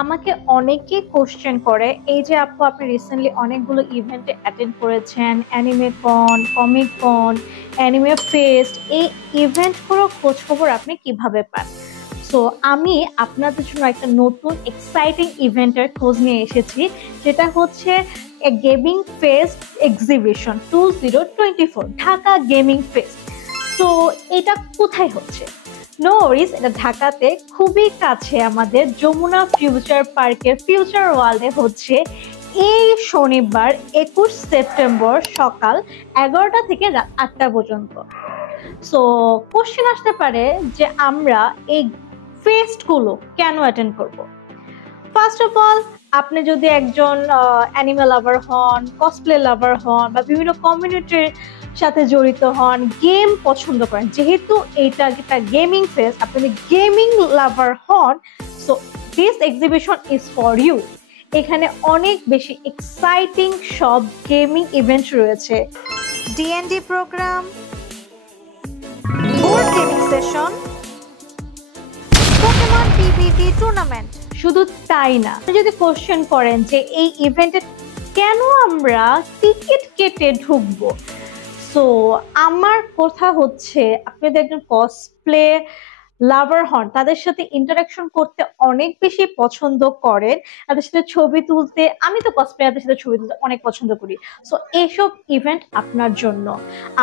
আমাকে অনেকে কোশ্চেন করে এই যে আপু আপনি রিসেন্টলি অনেকগুলো ইভেন্টে অ্যাটেন্ড করেছেন, অ্যানিমে কন, কমিক কন, অ্যানিমে ফেস্ট, এই ইভেন্টগুলো খোঁজ খবর আপনি কিভাবে পান? সো আমি আপনাদের জন্য একটা নতুন এক্সাইটিং ইভেন্টের খোঁজ নিয়ে এসেছি, যেটা হচ্ছে gaming fest exhibition 2024 Dhaka gaming fest. তো এটা কোথায় হচ্ছে? নো ওয়ারিস, এটা ঢাকাতে খুবই কাছে আমাদের যমুনা ফিউচার পার্কের ফিউচার ওয়ার্ল্ডে হচ্ছে এই শনিবার 21 সেপ্টেম্বর সকাল 11টা থেকে রাত 8টা পর্যন্ত। সো কোশ্চেন আসতে পারে যে আমরা এই ফেস্টগুলো কেন অ্যাটেন্ড করব? ফার্স্ট অফ অল, আপনি যদি একজন অ্যানিমেল লাভার হন, কসপ্লে লাভার হন, বা বিভিন্ন কমিউনিটির সাথে জড়িত হন, গেম পছন্দ করেন, যেহেতু এইটা একটা গেমিং ফেস্ট, আপনি যদি গেমিং লাভার হন, so this exhibition is for you. এখানে অনেক বেশি এক্সাইটিং সব গেমিং ইভেন্ট রয়েছে, DND programme, board gaming session, Pokemon PvP tournament. শুধু তাই না, আপনি যদি কোশ্চেন করেন যে এই ইভেন্টে কেন আমরা টিকিট কেটে ঢুকবো, সো আমার কথা হচ্ছে আপনি যদি একজন কসপ্লে লাভার হন, তাদের সাথে ইন্টারাকশন করতে অনেক বেশি পছন্দ করেন, তাদের সাথে ছবি তুলতে, আমি তো কসপ্লেয়ারদের সাথে ছবি তুলতে অনেক পছন্দ করি। সো এইসব ইভেন্ট আপনার জন্য।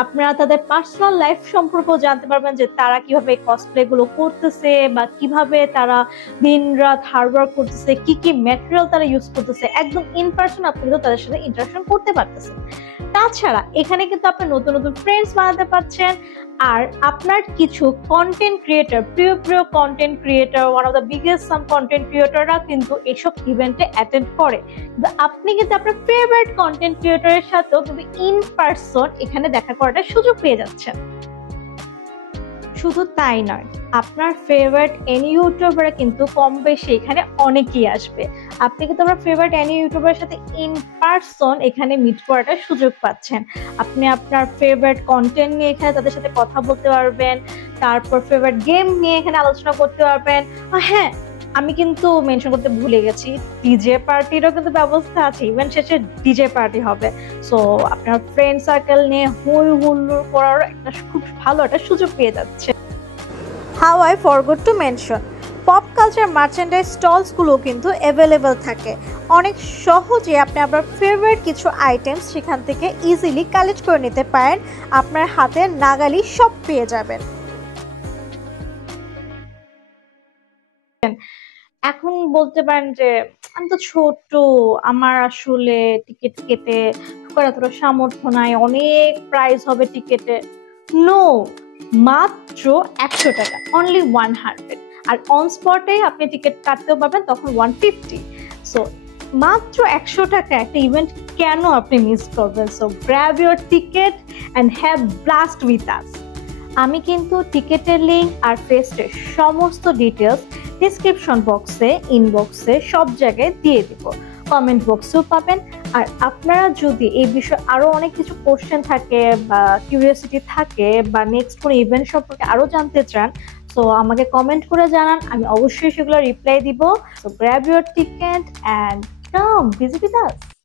আপনারা তাদের পার্সোনাল লাইফ সম্পর্কেও জানতে পারবেন, যে তারা কিভাবে কসপ্লে গুলো করতেছে, বা কিভাবে তারা দিন রাত হার্ডওয়ার্ক করতেছে, কি কি ম্যাটেরিয়াল তারা ইউজ করতেছে, একদম ইন পার্সন আপনি কিন্তু তাদের সাথে ইন্টারাকশন করতে পারতেছেন। তাছাড়া এখানে কিন্তু আপনি নতুন নতুন ফ্রেন্ডস বানাতে পারছেন, আর আপনার কিছু কন্টেন্ট ক্রিয়েটর, প্রিয় প্রিয় content creator, one of the biggest some content ক্রিয়েটররা কিন্তু এসব ইভেন্টে অ্যাটেন্ড করে। আপনি কিন্তু আপনার ফেভারিট কন্টেন্ট ক্রিয়েটরের সাথেও কিন্তু ইন পার্সন এখানে দেখা করার সুযোগ পেয়ে যাচ্ছেন। শুধু তাই নয়, আপনার ফেভারিট এনি ইউটিউবাররা কিন্তু কম বেশি এখানে অনেকেই আসবে। আপনি কিন্তু আপনার ফেভারিট এনি ইউটিউবারের সাথে ইন পার্সন এখানে মিট করাটার সুযোগ পাচ্ছেন। আপনি আপনার ফেভারিট কন্টেন্ট নিয়ে এখানে তাদের সাথে কথা বলতে পারবেন, তারপর ফেভারিট গেম নিয়ে এখানে আলোচনা করতে পারবেন। হ্যাঁ, আমি কিন্তু মেনশন করতে ভুলে গেছি, ডিজে পার্টিরও কিন্তু ব্যবস্থা আছে, ইভেন্ট শেষে ডিজে পার্টি হবে। সো আপনার ফ্রেন্ড সার্কেল নিয়ে হই হুল্লোড় করার একটা খুব ভালো একটা সুযোগ পেয়ে যাচ্ছে। How I forgot to mention, pop culture merchandise স্টলসগুলো কিন্তু অ্যাভেলেবেল থাকে। অনেক সহজে আপনি আপনার ফেভারিট কিছু আইটেমস সেখান থেকে ইজিলি কালেক্ট করে নিতে পারেন, আপনার হাতে নাগালি সব পেয়ে যাবেন। এখন বলতে পারেন যে আমি তো ছোট, আমার আসলে টিকিট কেটে ঢোকার এতটা সামর্থ্য নাই, অনেক প্রাইস হবে টিকেটে। নো, মাত্র 100 টাকা, অনলি 100। আর অন স্পটে আপনি টিকিট কাটতেও পাবেন তখন 150। সো মাত্র 100 টাকা একটা ইভেন্ট কেন আপনি মিস করবেন? So grab your ticket and have blast with us. আমি কিন্তু টিকেটের লিঙ্ক আর ফেস্টের সমস্ত ডিটেলস ডিসক্রিপশন বক্সে, ইনবক্সে, সব জায়গায় দিয়ে দিব, কমেন্ট বক্সেও পাবেন। আর আপনারা যদি এই বিষয়ে আরো অনেক কিছু কোশ্চেন থাকে বা কিউরিওসিটি থাকে, বা নেক্সট কোনো ইভেন্ট সম্পর্কে আরো জানতে চান, সো আমাকে কমেন্ট করে জানান, আমি অবশ্যই সেগুলো রিপ্লাই দিব। So grab your ticket and come visit with us.